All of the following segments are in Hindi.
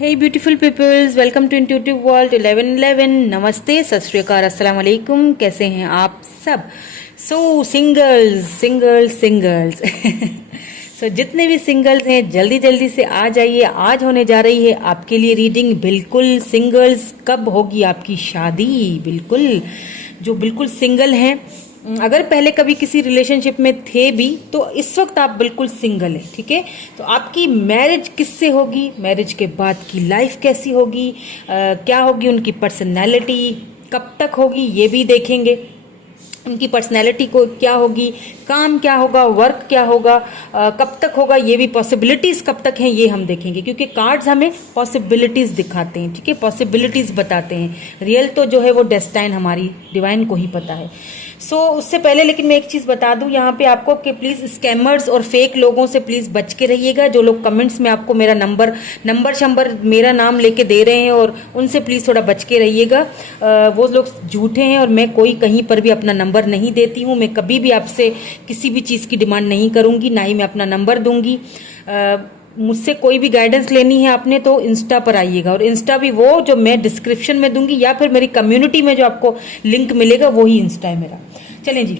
Hey beautiful peoples, welcome to Intuitive World 1111. नमस्ते, सत श्री अकाल, अस्सलाम वालेकुम। कैसे हैं आप सब? सिंगल्स सो जितने भी सिंगल्स हैं जल्दी जल्दी से आ जाइए। आज होने जा रही है आपके लिए रीडिंग। बिल्कुल सिंगल्स, कब होगी आपकी शादी? बिल्कुल जो बिल्कुल सिंगल हैं, अगर पहले कभी किसी रिलेशनशिप में थे भी तो इस वक्त आप बिल्कुल सिंगल हैं, ठीक है। तो आपकी मैरिज किससे होगी, मैरिज के बाद की लाइफ कैसी होगी, क्या होगी उनकी पर्सनैलिटी, कब तक होगी ये भी देखेंगे। उनकी पर्सनैलिटी को क्या होगी, काम क्या होगा, वर्क क्या होगा, कब तक होगा, ये भी पॉसिबिलिटीज़ कब तक हैं ये हम देखेंगे, क्योंकि कार्ड्स हमें पॉसिबिलिटीज़ दिखाते हैं, ठीक है, पॉसिबिलिटीज़ बताते हैं। रियल तो जो है वो डेस्टाइन हमारी डिवाइन को ही पता है। उससे पहले लेकिन मैं एक चीज़ बता दूं यहाँ पे आपको कि प्लीज़ स्कैमर्स और फेक लोगों से प्लीज़ बच के रहिएगा। जो लोग कमेंट्स में आपको मेरा नंबर मेरा नाम लेके दे रहे हैं, और उनसे प्लीज़ थोड़ा बच के रहिएगा। वो लोग झूठे हैं और मैं कोई कहीं पर भी अपना नंबर नहीं देती हूँ। मैं कभी भी आपसे किसी भी चीज़ की डिमांड नहीं करूँगी, ना ही मैं अपना नंबर दूंगी। मुझसे कोई भी गाइडेंस लेनी है आपने तो इंस्टा पर आइएगा, और इंस्टा भी वो जो मैं डिस्क्रिप्शन में दूंगी या फिर मेरी कम्युनिटी में जो आपको लिंक मिलेगा वही इंस्टा है मेरा। चलें जी,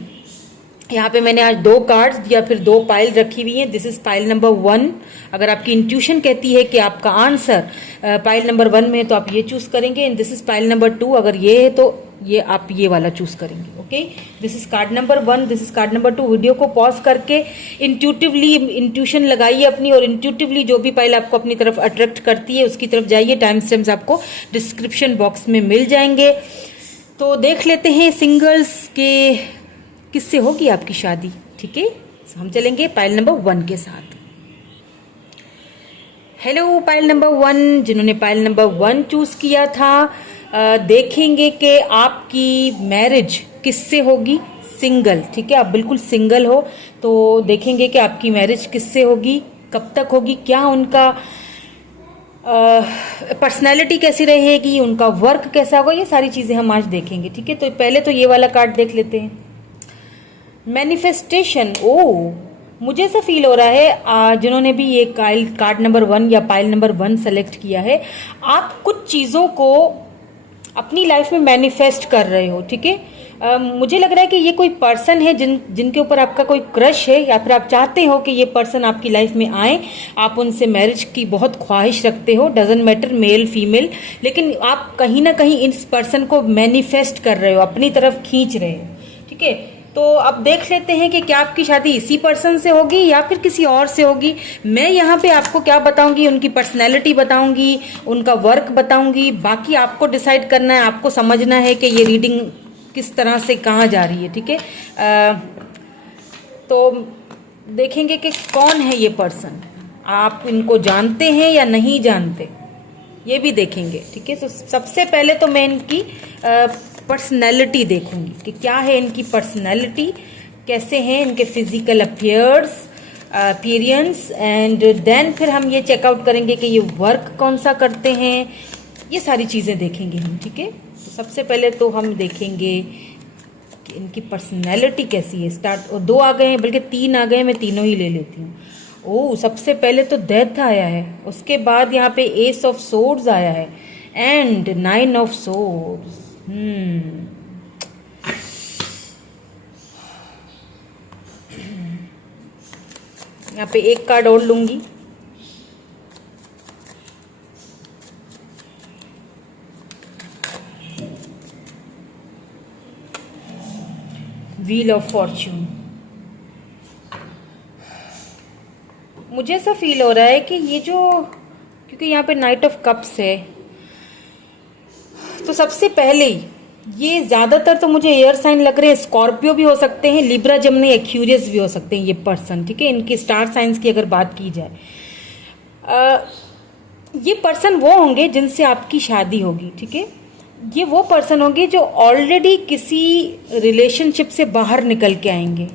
यहाँ पे मैंने आज 2 कार्ड्स या फिर 2 पाइल रखी हुई हैं। This is pile number 1। अगर आपकी इंट्यूशन कहती है कि आपका आंसर पाइल नंबर 1 में है तो आप ये चूज करेंगे। And this is pile number 2। अगर ये है तो ये आप ये वाला चूज करेंगे। Okay, this is called number 1, this is called number 2। Video को पॉज करके इंट्यूटिवली इंट्यूशन लगाइए अपनी, और इंट्यूटिवली जो भी पाइल आपको अपनी तरफ अट्रैक्ट करती है उसकी तरफ जाइए। टाइम स्टैम्प्स आपको डिस्क्रिप्शन बॉक्स में मिल जाएंगे। तो देख लेते हैं सिंगल्स के किससे होगी आपकी शादी, ठीक है। हम चलेंगे पाइल नंबर 1 के साथ। हेलो पाइल नंबर 1, जिन्होंने पाइल नंबर 1 चूज किया था, देखेंगे कि आपकी मैरिज किससे होगी। सिंगल, ठीक है, आप बिल्कुल सिंगल हो तो देखेंगे कि आपकी मैरिज किससे होगी, कब तक होगी, क्या उनका पर्सनैलिटी कैसी रहेगी, उनका वर्क कैसा होगा, ये सारी चीजें हम आज देखेंगे, ठीक है। तो पहले तो ये वाला कार्ड देख लेते हैं, मैनिफेस्टेशन। ओ, मुझे ऐसा फील हो रहा है जिन्होंने भी ये कार्ड नंबर 1 या पाइल नंबर 1 सेलेक्ट किया है, आप कुछ चीज़ों को अपनी लाइफ में मैनिफेस्ट कर रहे हो, ठीक है। मुझे लग रहा है कि ये कोई पर्सन है जिनके ऊपर आपका कोई क्रश है, या फिर आप चाहते हो कि ये पर्सन आपकी लाइफ में आए। आप उनसे मैरिज की बहुत ख्वाहिश रखते हो, डजेंट मैटर मेल फीमेल, लेकिन आप कहीं ना कहीं इस पर्सन को मैनिफेस्ट कर रहे हो, अपनी तरफ खींच रहे हो, ठीक है। तो अब देख लेते हैं कि क्या आपकी शादी इसी पर्सन से होगी या फिर किसी और से होगी। मैं यहाँ पे आपको क्या बताऊंगी, उनकी पर्सनैलिटी बताऊंगी, उनका वर्क बताऊंगी। बाकी आपको डिसाइड करना है, आपको समझना है कि ये रीडिंग किस तरह से कहाँ जा रही है, ठीक है। तो देखेंगे कि कौन है ये पर्सन, आप इनको जानते हैं या नहीं जानते, ये भी देखेंगे, ठीक है। तो सबसे पहले तो मैं इनकी पर्सनैलिटी देखूंगी कि क्या है इनकी पर्सनैलिटी, कैसे हैं इनके फिजिकल अपीयरेंस, एंड देन फिर हम ये चेकआउट करेंगे कि ये वर्क कौन सा करते हैं। ये सारी चीज़ें देखेंगे हम, ठीक है। तो सबसे पहले तो हम देखेंगे कि इनकी पर्सनैलिटी कैसी है। स्टार्ट, और 2 आ गए हैं, बल्कि 3 आ गए हैं, मैं तीनों ही ले लेती हूँ। ओह, सबसे पहले तो डेथ आया है, उसके बाद यहाँ पे एस ऑफ सोर्ड्स आया है, एंड 9 ऑफ सोर्ड्स। यहाँ पे एक कार्ड और लूंगी, व्हील ऑफ फॉर्च्यून। मुझे ऐसा फील हो रहा है कि ये जो, क्योंकि यहाँ पे नाइट ऑफ कप्स है, तो सबसे पहले ये ज्यादातर तो मुझे एयर साइन लग रहे हैं। स्कॉर्पियो भी हो सकते हैं, लिब्रा जमनी, एक्यूरियस भी हो सकते हैं ये पर्सन, ठीक है। इनके स्टार साइंस की अगर बात की जाए, ये पर्सन वो होंगे जिनसे आपकी शादी होगी, ठीक है। ये वो पर्सन होंगे जो ऑलरेडी किसी रिलेशनशिप से बाहर निकल के आएंगे,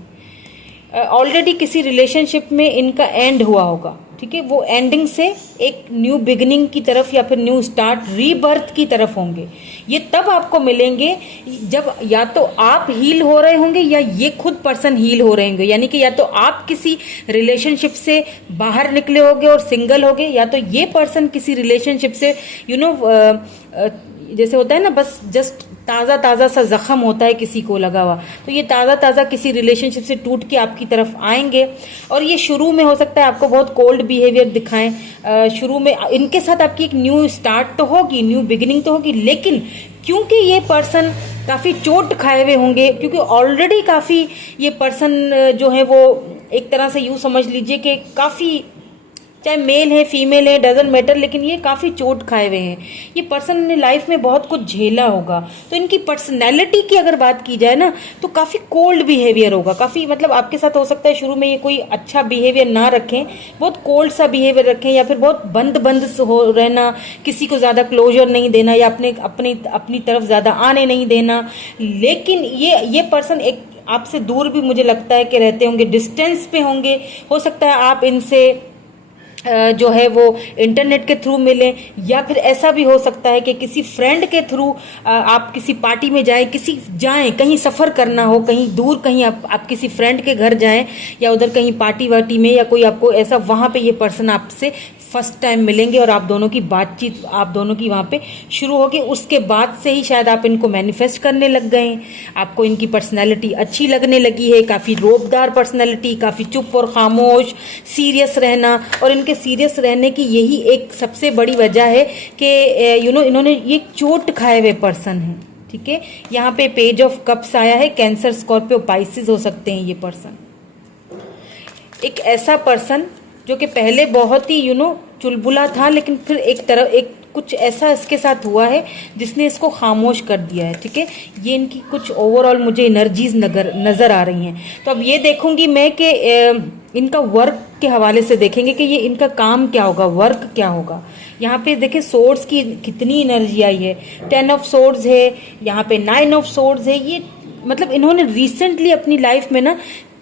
ऑलरेडी किसी रिलेशनशिप में इनका एंड हुआ होगा, ठीक है, वो एंडिंग से एक न्यू बिगिनिंग की तरफ या फिर न्यू स्टार्ट, रीबर्थ की तरफ होंगे। ये तब आपको मिलेंगे जब या तो आप हील हो रहे होंगे या ये खुद पर्सन हील हो रहे होंगे। यानी कि या तो आप किसी रिलेशनशिप से बाहर निकले होगे और सिंगल होगे, या तो ये पर्सन किसी रिलेशनशिप से जैसे होता है ना, बस जस्ट ताज़ा ताज़ा सा जख्म होता है किसी को लगा हुआ, तो ये ताज़ा ताज़ा किसी रिलेशनशिप से टूट के आपकी तरफ आएंगे। और ये शुरू में हो सकता है आपको बहुत कोल्ड बिहेवियर दिखाएं, शुरू में इनके साथ आपकी एक न्यू स्टार्ट तो होगी, न्यू बिगिनिंग तो होगी, लेकिन क्योंकि ये पर्सन काफ़ी चोट खाए हुए होंगे, क्योंकि ऑलरेडी काफ़ी ये पर्सन जो है वो एक तरह से यूँ समझ लीजिए कि काफ़ी, चाहे मेल है फीमेल है डजेंट मैटर, लेकिन ये काफ़ी चोट खाए हुए हैं। ये पर्सन ने लाइफ में बहुत कुछ झेला होगा, तो इनकी पर्सनैलिटी की अगर बात की जाए ना तो काफ़ी कोल्ड बिहेवियर होगा। काफ़ी मतलब आपके साथ हो सकता है शुरू में ये कोई अच्छा बिहेवियर ना रखें, बहुत कोल्ड सा बिहेवियर रखें, या फिर बहुत बंद बंद हो रहना, किसी को ज़्यादा क्लोजर नहीं देना, या अपनी तरफ ज़्यादा आने नहीं देना। लेकिन ये पर्सन एक आपसे दूर भी मुझे लगता है कि रहते होंगे, डिस्टेंस पे होंगे। हो सकता है आप इनसे जो है वो इंटरनेट के थ्रू मिलें, या फिर ऐसा भी हो सकता है कि किसी फ्रेंड के थ्रू आप किसी पार्टी में जाएं, कहीं सफ़र करना हो, कहीं दूर, कहीं आप किसी फ्रेंड के घर जाएं, या उधर कहीं पार्टी वार्टी में, या कोई आपको ऐसा, वहाँ पे ये पर्सन आपसे फर्स्ट टाइम मिलेंगे और आप दोनों की बातचीत वहाँ पे शुरू होगी। उसके बाद से ही शायद आप इनको मैनिफेस्ट करने लग गए हैं, आपको इनकी पर्सनैलिटी अच्छी लगने लगी है, काफ़ी रोबदार पर्सनैलिटी, काफ़ी चुप और खामोश, सीरियस रहना। और इनके सीरियस रहने की यही एक सबसे बड़ी वजह है कि इन्होंने ये चोट खाए हुए पर्सन हैं, ठीक है। यहाँ पे पेज ऑफ कप्स आया है, कैंसर, स्कॉर्पियो, पाइसिस हो सकते हैं ये पर्सन। एक ऐसा पर्सन जो कि पहले बहुत ही चुलबुला था, लेकिन फिर एक कुछ ऐसा इसके साथ हुआ है जिसने इसको खामोश कर दिया है, ठीक है। ये इनकी कुछ ओवरऑल मुझे एनर्जीज नज़र आ रही हैं। तो अब ये देखूंगी मैं कि इनका वर्क के हवाले से देखेंगे कि ये इनका काम क्या होगा, वर्क क्या होगा। यहाँ पे देखिए सोर्ड्स की कितनी एनर्जी आई है, 10 ऑफ सोर्ड्स है, यहाँ पे 9 ऑफ सोर्ड्स है। ये मतलब इन्होंने रिसेंटली अपनी लाइफ में ना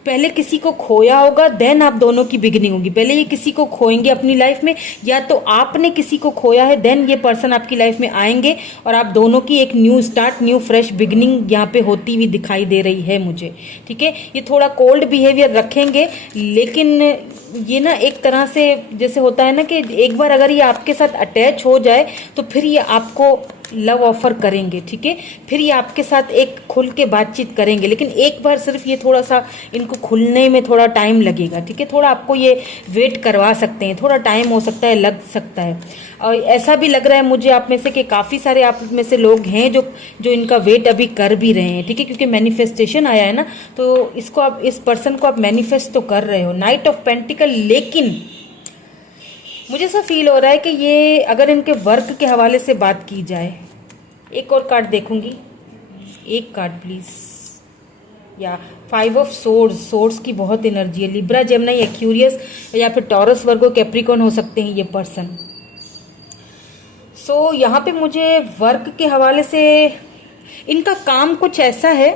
पहले किसी को खोया होगा, देन आप दोनों की बिगिनिंग होगी। पहले ये किसी को खोएंगे अपनी लाइफ में, या तो आपने किसी को खोया है, देन ये पर्सन आपकी लाइफ में आएंगे और आप दोनों की एक new start, new fresh beginning यहाँ पे होती हुई दिखाई दे रही है मुझे, ठीक है। ये थोड़ा कोल्ड बिहेवियर रखेंगे, लेकिन ये ना एक तरह से जैसे होता है ना कि एक बार अगर ये आपके साथ अटैच हो जाए तो फिर ये आपको लव ऑफर करेंगे, ठीक है। फिर ये आपके साथ एक खुल के बातचीत करेंगे, लेकिन एक बार सिर्फ ये थोड़ा सा इनको खुलने में थोड़ा टाइम लगेगा, ठीक है। थोड़ा आपको ये वेट करवा सकते हैं, थोड़ा टाइम हो सकता है, लग सकता है। और ऐसा भी लग रहा है मुझे आप में से कि काफ़ी सारे आप में से लोग हैं जो इनका वेट अभी कर भी रहे हैं, ठीक है, क्योंकि मैनिफेस्टेशन आया है ना, तो इसको आप, इस पर्सन को आप मैनिफेस्ट तो कर रहे हो, नाइट ऑफ पेंटिकल। लेकिन मुझे ऐसा फील हो रहा है कि ये अगर इनके वर्क के हवाले से बात की जाए, एक और कार्ड देखूंगी, एक कार्ड प्लीज, या 5 ऑफ सोर्ड्स की बहुत एनर्जी है। लिब्रा, जेमिनी, एक्वेरियस या फिर टॉरस, वर्गो, कैप्रिकॉर्न हो सकते हैं ये पर्सन। सो यहाँ पे मुझे वर्क के हवाले से इनका काम कुछ ऐसा है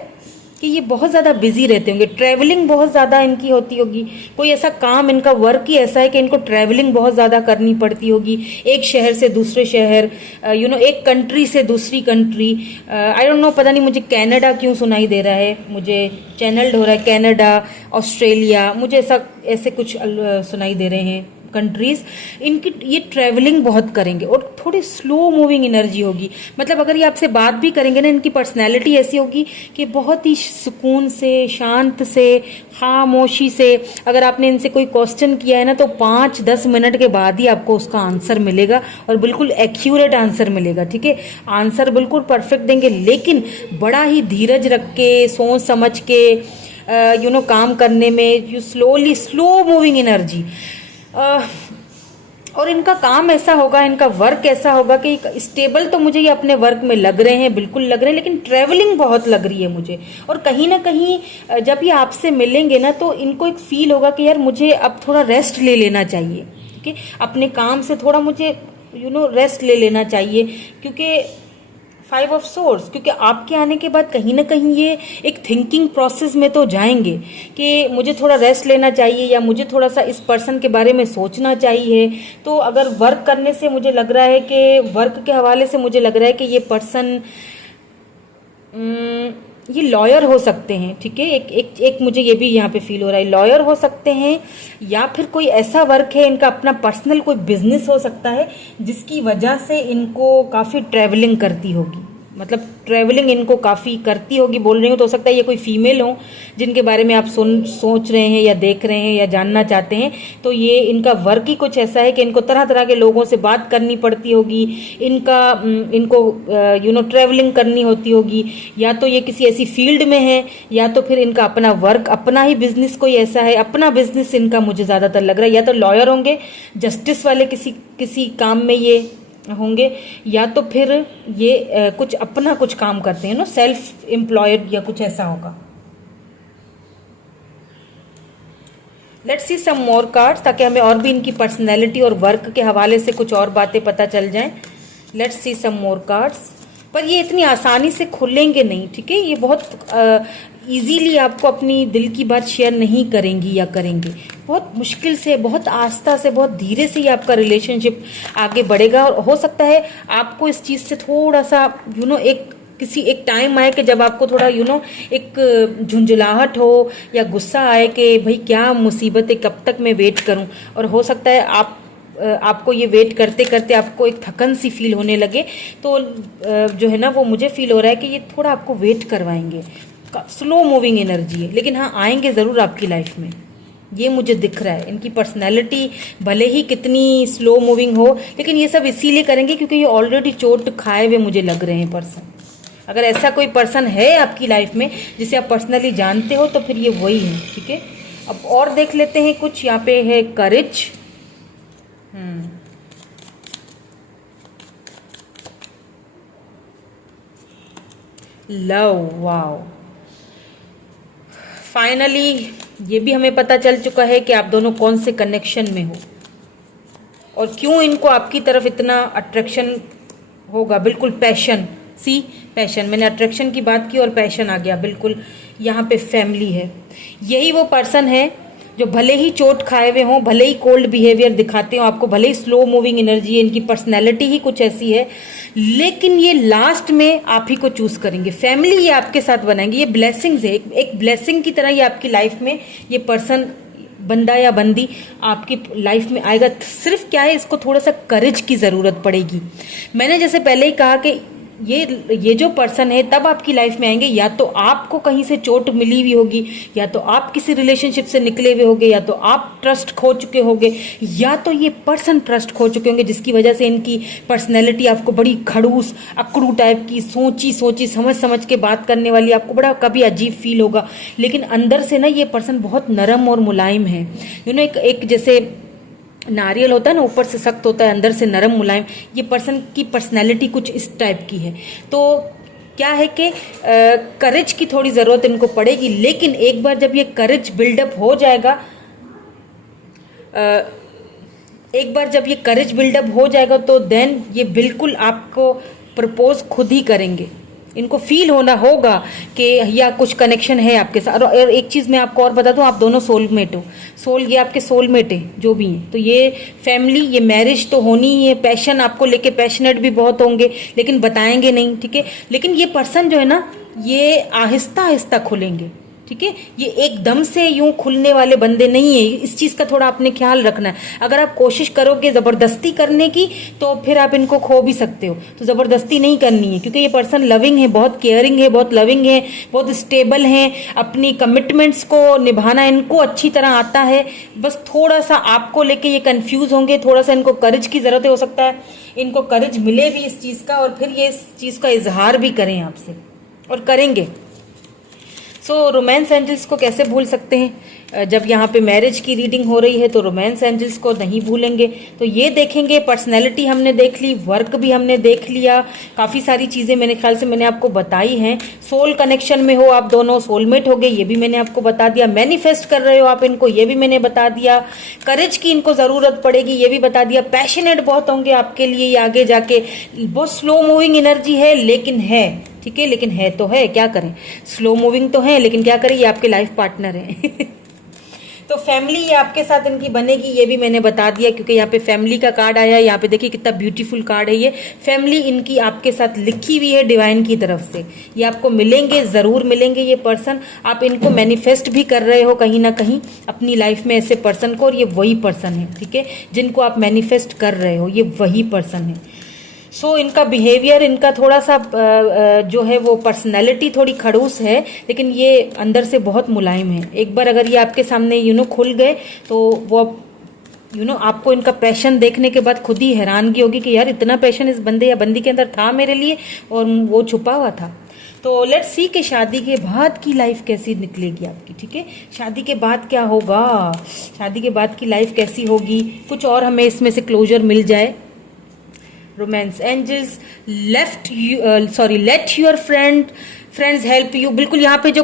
कि ये बहुत ज़्यादा बिजी रहते होंगे, ट्रैवलिंग बहुत ज़्यादा इनकी होती होगी। कोई ऐसा काम, इनका वर्क ही ऐसा है कि इनको ट्रैवलिंग बहुत ज़्यादा करनी पड़ती होगी, एक शहर से दूसरे शहर, एक कंट्री से दूसरी कंट्री। आई डोंट नो, पता नहीं मुझे कनाडा क्यों सुनाई दे रहा है, मुझे चैनल्ड हो रहा है कनाडा, ऑस्ट्रेलिया, मुझे ऐसे कुछ सुनाई दे रहे हैं कंट्रीज। इनकी ये ट्रैवलिंग बहुत करेंगे और थोड़ी स्लो मूविंग एनर्जी होगी। मतलब अगर ये आपसे बात भी करेंगे ना, इनकी पर्सनैलिटी ऐसी होगी कि बहुत ही सुकून से, शांत से, खामोशी से, अगर आपने इनसे कोई क्वेश्चन किया है ना तो 5-10 मिनट के बाद ही आपको उसका आंसर मिलेगा, और बिल्कुल एक्यूरेट आंसर मिलेगा, ठीक है। आंसर बिल्कुल परफेक्ट देंगे, लेकिन बड़ा ही धीरज रख के, सोच समझ के काम करने में, स्लो मूविंग एनर्जी। और इनका काम ऐसा होगा, इनका वर्क ऐसा होगा कि स्टेबल तो मुझे ये अपने वर्क में लग रहे हैं, बिल्कुल लग रहे हैं, लेकिन ट्रैवलिंग बहुत लग रही है मुझे। और कहीं ना कहीं जब ये आपसे मिलेंगे ना तो इनको एक फील होगा कि यार मुझे अब थोड़ा रेस्ट ले लेना चाहिए, ठीक है। अपने काम से थोड़ा मुझे रेस्ट ले लेना चाहिए, क्योंकि फाइव ऑफ सोर्स, क्योंकि आपके आने के बाद कहीं ना कहीं ये एक थिंकिंग प्रोसेस में तो जाएंगे कि मुझे थोड़ा रेस्ट लेना चाहिए या मुझे थोड़ा सा इस पर्सन के बारे में सोचना चाहिए। तो अगर वर्क करने से मुझे लग रहा है कि वर्क के हवाले से मुझे लग रहा है कि ये पर्सन ये लॉयर हो सकते हैं, ठीक है। एक मुझे ये भी यहाँ पे फील हो रहा है, लॉयर हो सकते हैं या फिर कोई ऐसा वर्क है, इनका अपना पर्सनल कोई बिजनेस हो सकता है जिसकी वजह से इनको काफ़ी ट्रैवलिंग करती होगी, मतलब ट्रैवलिंग इनको काफ़ी करती होगी बोल रही हूँ। तो हो सकता है ये कोई फीमेल हो जिनके बारे में आप सोच रहे हैं या देख रहे हैं या जानना चाहते हैं। तो ये इनका वर्क ही कुछ ऐसा है कि इनको तरह तरह के लोगों से बात करनी पड़ती होगी, इनको ट्रैवलिंग करनी होती होगी, या तो ये किसी ऐसी फील्ड में है या तो फिर इनका अपना वर्क, अपना ही बिजनेस कोई ऐसा है, अपना बिजनेस इनका मुझे ज़्यादातर लग रहा है। या तो लॉयर होंगे, जस्टिस वाले किसी काम में ये होंगे, या तो फिर ये कुछ अपना कुछ काम करते हैं ना, सेल्फ एम्प्लॉयड या कुछ ऐसा होगा। Let's see some more cards ताकि हमें और भी इनकी पर्सनैलिटी और वर्क के हवाले से कुछ और बातें पता चल जाएं। Let's see some more cards. पर ये इतनी आसानी से खुलेंगे नहीं, ठीक है। ये बहुत इजीली आपको अपनी दिल की बात शेयर नहीं करेंगी या करेंगे, बहुत मुश्किल से, बहुत आस्था से, बहुत धीरे से ही आपका रिलेशनशिप आगे बढ़ेगा। और हो सकता है आपको इस चीज़ से थोड़ा सा एक टाइम आए कि जब आपको थोड़ा एक झुंझलाहट हो या गुस्सा आए कि भाई क्या मुसीबत है, कब तक मैं वेट करूं। और हो सकता है आपको ये वेट करते करते आपको एक थकन सी फील होने लगे। तो जो है ना वो मुझे फील हो रहा है कि ये थोड़ा आपको वेट करवाएंगे। स्लो मूविंग एनर्जी है, लेकिन हाँ आएंगे ज़रूर आपकी लाइफ में, ये मुझे दिख रहा है। इनकी पर्सनैलिटी भले ही कितनी स्लो मूविंग हो, लेकिन ये सब इसीलिए करेंगे क्योंकि ये ऑलरेडी चोट खाए हुए मुझे लग रहे हैं पर्सन। अगर ऐसा कोई पर्सन है आपकी लाइफ में जिसे आप पर्सनली जानते हो तो फिर ये वही है, ठीक है। अब और देख लेते हैं कुछ। यहाँ पे है करेज, लव, वाओ। फाइनली ये भी हमें पता चल चुका है कि आप दोनों कौन से कनेक्शन में हो और क्यों इनको आपकी तरफ इतना अट्रैक्शन होगा। बिल्कुल पैशन, पैशन, मैंने अट्रैक्शन की बात की और पैशन आ गया। बिल्कुल यहाँ पे फैमिली है। यही वो पर्सन है जो भले ही चोट खाए हुए हों, भले ही कोल्ड बिहेवियर दिखाते हो आपको, भले ही स्लो मूविंग एनर्जी है, इनकी पर्सनैलिटी ही कुछ ऐसी है, लेकिन ये लास्ट में आप ही को चूज करेंगे। फैमिली ये आपके साथ बनाएंगे। ये ब्लेसिंग्स है, एक ब्लेसिंग की तरह ये आपकी लाइफ में ये पर्सन, बंदा या बंदी आपकी लाइफ में आएगा। सिर्फ क्या है, इसको थोड़ा सा करेज की ज़रूरत पड़ेगी। मैंने जैसे पहले ही कहा कि ये जो पर्सन है तब आपकी लाइफ में आएंगे, या तो आपको कहीं से चोट मिली हुई होगी, या तो आप किसी रिलेशनशिप से निकले हुए होंगे, या तो आप ट्रस्ट खो चुके होंगे, या तो ये पर्सन ट्रस्ट खो चुके होंगे, जिसकी वजह से इनकी पर्सनैलिटी आपको बड़ी खड़ूस, अकड़ू टाइप की, सोची समझ के बात करने वाली, आपको बड़ा कभी अजीब फील होगा। लेकिन अंदर से ना ये पर्सन बहुत नरम और मुलायम है। एक जैसे नारियल होता है ना, ऊपर से सख्त होता है, अंदर से नरम मुलायम। ये पर्सन की पर्सनैलिटी कुछ इस टाइप की है। तो क्या है कि करेज की थोड़ी ज़रूरत इनको पड़ेगी, लेकिन एक बार जब ये करेज बिल्डअप हो जाएगा, तो देन ये बिल्कुल आपको प्रपोज खुद ही करेंगे। इनको फील होना होगा कि या कुछ कनेक्शन है आपके साथ। और एक चीज़ मैं आपको और बता दूं, आप दोनों सोलमेट हो। ये आपके सोलमेट है जो भी हैं। तो ये फैमिली, ये मैरिज तो होनी ही है। पैशन आपको लेके पैशनेट भी बहुत होंगे, लेकिन बताएंगे नहीं, ठीक है। लेकिन ये पर्सन जो है ना, ये आहिस्ता आहिस्ता खुलेंगे, ठीक है। ये एकदम से यूं खुलने वाले बंदे नहीं है। इस चीज का थोड़ा आपने ख्याल रखना है। अगर आप कोशिश करोगे जबरदस्ती करने की तो फिर आप इनको खो भी सकते हो। तो जबरदस्ती नहीं करनी है, क्योंकि ये पर्सन लविंग है, बहुत केयरिंग है, बहुत लविंग है, बहुत स्टेबल है। अपनी कमिटमेंट्स को निभाना इनको अच्छी तरह आता है। बस थोड़ा सा आपको लेके ये कंफ्यूज होंगे, थोड़ा सा इनको करेज की जरूरत है। हो सकता है इनको करेज मिले भी इस चीज का, और फिर ये इस चीज का इजहार भी करें आपसे, और करेंगे। सो रोमांस एंजल्स को कैसे भूल सकते हैं? जब यहाँ पे मैरिज की रीडिंग हो रही है तो रोमांस एंजल्स को नहीं भूलेंगे। तो ये देखेंगे, पर्सनैलिटी हमने देख ली, वर्क भी हमने देख लिया, काफ़ी सारी चीज़ें मेरे ख्याल से मैंने आपको बताई हैं। सोल कनेक्शन में हो आप दोनों, सोलमेट हो गए, ये भी मैंने आपको बता दिया। मैनिफेस्ट कर रहे हो आप इनको, ये भी मैंने बता दिया। करेज की इनको ज़रूरत पड़ेगी, ये भी बता दिया। पैशनेट बहुत होंगे आपके लिए ये आगे जाके। बहुत स्लो मूविंग एनर्जी है लेकिन है, ठीक है, लेकिन है तो है, क्या करें, स्लो मूविंग तो है लेकिन क्या करें, ये आपके लाइफ पार्टनर हैं। तो फैमिली ये आपके साथ इनकी बनेगी, ये भी मैंने बता दिया, क्योंकि यहाँ पे फैमिली का कार्ड आया है। यहाँ पे देखिए कितना ब्यूटीफुल कार्ड है ये। फैमिली इनकी आपके साथ लिखी हुई है डिवाइन की तरफ से। ये आपको मिलेंगे, ज़रूर मिलेंगे ये पर्सन। आप इनको मैनिफेस्ट भी कर रहे हो कहीं ना कहीं अपनी लाइफ में ऐसे पर्सन को, और ये वही पर्सन है, ठीक है, जिनको आप मैनिफेस्ट कर रहे हो, ये वही पर्सन है। सो इनका बिहेवियर, इनका थोड़ा सा जो है वो पर्सनैलिटी थोड़ी खड़ूस है, लेकिन ये अंदर से बहुत मुलायम है। एक बार अगर ये आपके सामने खुल गए तो वो आपको इनका पैशन देखने के बाद खुद ही हैरानगी होगी कि यार इतना पैशन इस बंदे या बंदी के अंदर था मेरे लिए, और वो छुपा हुआ था। तो लेट्स सी कि शादी के बाद की लाइफ कैसी निकलेगी आपकी, ठीक है, शादी के बाद क्या होगा, शादी के बाद की लाइफ कैसी होगी, कुछ और हमें इसमें से क्लोजर मिल जाए। Romance angels, let your friends help you. बिल्कुल यहाँ पे जो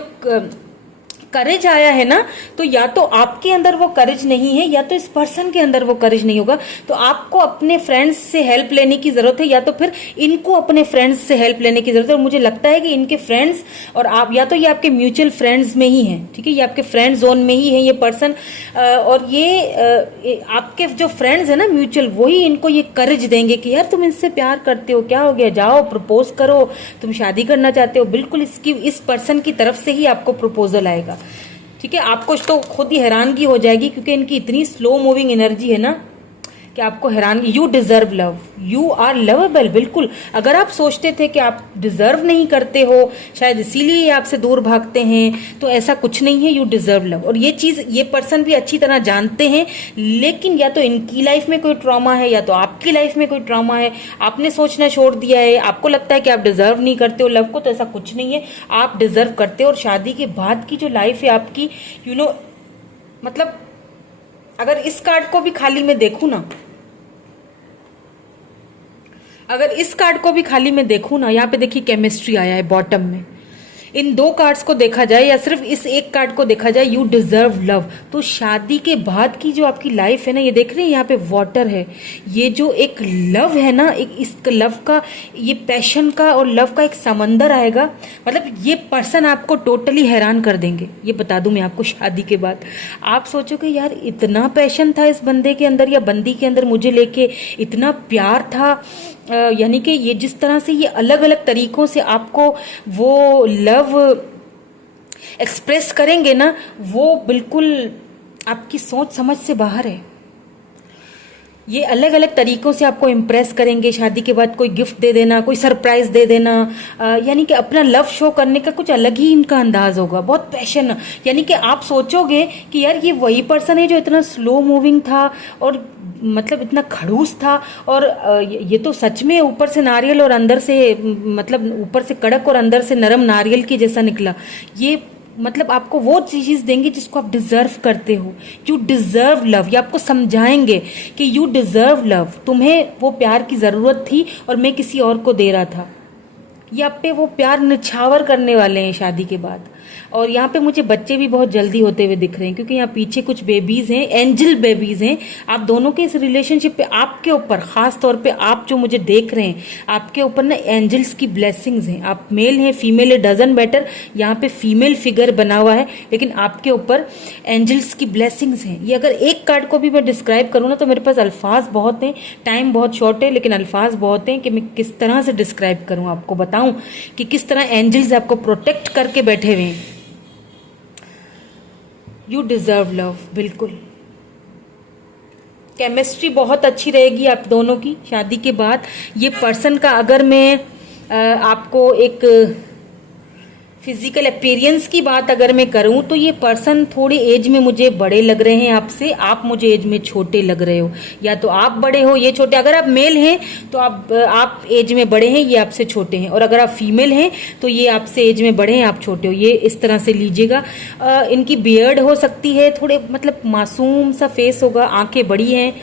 करेज आया है ना, तो या तो आपके अंदर वो करेज नहीं है, या तो इस पर्सन के अंदर वो करेज नहीं होगा। तो आपको अपने फ्रेंड्स से हेल्प लेने की जरूरत है, या तो फिर इनको अपने फ्रेंड्स से हेल्प लेने की जरूरत है। और मुझे लगता है कि इनके फ्रेंड्स और आप, या तो ये आपके म्यूचुअल फ्रेंड्स में ही हैं, ठीक है, ये आपके फ्रेंड जोन में ही है ये पर्सन। और ये आपके जो फ्रेंड्स है ना म्यूचुअल, वही इनको ये करेज देंगे कि यार तुम इनसे प्यार करते हो, क्या हो गया, जाओ प्रपोज करो, तुम शादी करना चाहते हो। बिल्कुल इस पर्सन की तरफ से ही आपको प्रपोजल आएगा, ठीक है। आपको तो खुद ही हैरानगी हो जाएगी, क्योंकि इनकी इतनी स्लो मूविंग एनर्जी है ना कि आपको हैरानगी। You deserve love, you are lovable. बिल्कुल, अगर आप सोचते थे कि आप डिजर्व नहीं करते हो, शायद इसीलिए आपसे दूर भागते हैं, तो ऐसा कुछ नहीं है, यू डिजर्व लव। और ये चीज ये पर्सन भी अच्छी तरह जानते हैं, लेकिन या तो इनकी लाइफ में कोई ट्रॉमा है, या तो आपकी लाइफ में कोई ट्रॉमा है, आपने सोचना छोड़ दिया है, आपको लगता है कि आप डिजर्व नहीं करते हो लव को। तो ऐसा कुछ नहीं है, आप डिजर्व करते हो। और शादी के बाद की जो लाइफ है आपकी, मतलब अगर इस कार्ड को भी खाली मैं देखूं ना, अगर इस कार्ड को भी खाली मैं देखूं ना, यहाँ पे देखिए केमिस्ट्री आया है बॉटम में। इन दो कार्ड्स को देखा जाए या सिर्फ इस एक कार्ड को देखा जाए, यू डिजर्व लव, तो शादी के बाद की जो आपकी लाइफ है ना, ये देख रहे हैं यहाँ पे वाटर है, ये जो एक लव है ना, एक इस लव का, ये पैशन का और लव का एक समंदर आएगा। मतलब ये पर्सन आपको टोटली हैरान कर देंगे, ये बता दूं मैं आपको। शादी के बाद आप सोचोगे यार इतना पैशन था इस बंदे के अंदर या बंदी के अंदर मुझे लेके, इतना प्यार था, यानी कि ये जिस तरह से ये अलग अलग तरीकों से आपको वो लव एक्सप्रेस करेंगे ना, वो बिल्कुल आपकी सोच समझ से बाहर है। ये अलग अलग तरीकों से आपको इम्प्रेस करेंगे। शादी के बाद कोई गिफ्ट दे देना, कोई सरप्राइज दे देना, यानी कि अपना लव शो करने का कुछ अलग ही इनका अंदाज होगा, बहुत पैशन। यानी कि आप सोचोगे कि यार ये वही पर्सन है जो इतना स्लो मूविंग था और मतलब इतना खड़ूस था, और ये तो सच में ऊपर से नारियल और अंदर से, मतलब ऊपर से कड़क और अंदर से नरम नारियल की जैसा निकला। ये मतलब आपको वो चीज देंगे जिसको आप डिजर्व करते हो। यू डिजर्व लव, ये आपको समझाएंगे कि यू डिजर्व लव, तुम्हें वो प्यार की जरूरत थी और मैं किसी और को दे रहा था। ये आप पे वो प्यार निछावर करने वाले हैं शादी के बाद। और यहाँ पे मुझे बच्चे भी बहुत जल्दी होते हुए दिख रहे हैं, क्योंकि यहाँ पीछे कुछ बेबीज हैं, एंजल बेबीज हैं। आप दोनों के इस रिलेशनशिप पे, आपके ऊपर खास तौर पे, आप जो मुझे देख रहे हैं, आपके ऊपर ना एंजल्स की ब्लेसिंग्स हैं। आप मेल हैं फीमेल है डजंट मैटर, यहाँ पे फीमेल फिगर बना हुआ है, लेकिन आपके ऊपर एंजल्स की ब्लेसिंग्स हैं। ये अगर एक कार्ड को भी मैं डिस्क्राइब करूँ ना, तो मेरे पास अल्फाज बहुत हैं, टाइम बहुत शॉर्ट है, लेकिन अल्फाज बहुत हैं कि मैं किस तरह से डिस्क्राइब करूँ, आपको बताऊं कि किस तरह एंजल्स आपको प्रोटेक्ट करके बैठे हुए हैं। यू डिजर्व लव, बिल्कुल। केमिस्ट्री बहुत अच्छी रहेगी आप दोनों की शादी के बाद। ये पर्सन का अगर मैं आपको एक फिजिकल अपीयरेंस की बात अगर मैं करूं तो ये पर्सन थोड़े एज में मुझे बड़े लग रहे हैं आपसे, आप मुझे एज में छोटे लग रहे हो, या तो आप बड़े हो ये छोटे। अगर आप मेल हैं तो आप एज में बड़े हैं, ये आपसे छोटे हैं, और अगर आप फीमेल हैं तो ये आपसे एज में बड़े हैं, आप छोटे हो, ये इस तरह से लीजिएगा। इनकी बियर्ड हो सकती है, थोड़े मतलब मासूम सा फेस होगा, आंखें बड़ी हैं,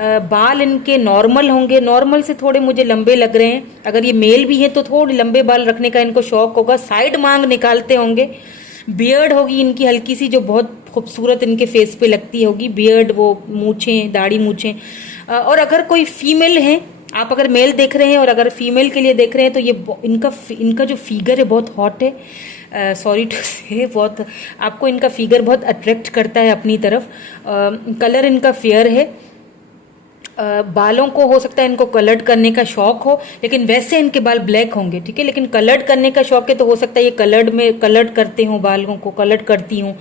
बाल इनके नॉर्मल होंगे, नॉर्मल से थोड़े मुझे लंबे लग रहे हैं। अगर ये मेल भी है तो थोड़े लंबे बाल रखने का इनको शौक होगा, साइड मांग निकालते होंगे। बियर्ड होगी इनकी हल्की सी, जो बहुत खूबसूरत इनके फेस पे लगती होगी बियर्ड, वो मूछें, दाढ़ी मूछें। और अगर कोई फीमेल है, आप अगर मेल देख रहे हैं और अगर फीमेल के लिए देख रहे हैं तो ये इनका जो फिगर है बहुत हॉट है, सॉरी टू से, बहुत आपको इनका फिगर बहुत अट्रैक्ट करता है अपनी तरफ। कलर इनका फेयर है, बालों को हो सकता है इनको कलर्ड करने का शौक हो, लेकिन वैसे इनके बाल ब्लैक होंगे, ठीक है, लेकिन कलर्ड करने का शौक है तो हो सकता है ये कलर्ड करते हों, बालों को कलर्ड करती हूँ।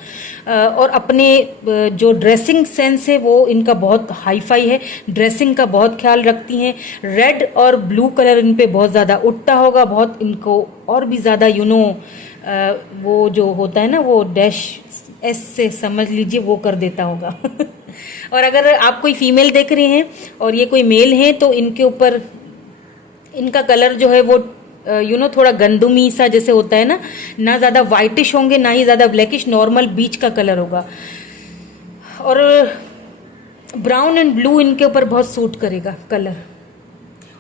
और अपने जो ड्रेसिंग सेंस है वो इनका बहुत हाई फाई है, ड्रेसिंग का बहुत ख्याल रखती हैं। रेड और ब्लू कलर इन पे बहुत ज़्यादा उठता होगा, बहुत इनको और भी ज़्यादा वो जो होता है ना, वो डैश एस से समझ लीजिए वो कर देता होगा। और अगर आप कोई फीमेल देख रहे हैं और ये कोई मेल है तो इनके ऊपर इनका कलर जो है वो थोड़ा गंदुमी सा जैसे होता है ना ज़्यादा वाइटिश होंगे ना ही ज़्यादा ब्लैकिश, नॉर्मल बीच का कलर होगा। और ब्राउन एंड ब्लू इनके ऊपर बहुत सूट करेगा कलर।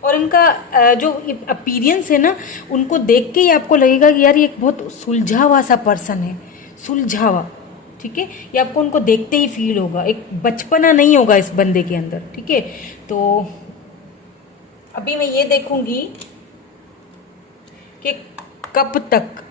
और इनका जो अपीयरेंस है ना, उनको देख के ही आपको लगेगा कि यार ये एक बहुत सुलझा हुआ सा पर्सन है, सुलझा हुआ, ठीक है, ये आपको उनको देखते ही फील होगा, एक बचपना नहीं होगा इस बंदे के अंदर, ठीक है। तो अभी मैं ये देखूंगी कि कब तक,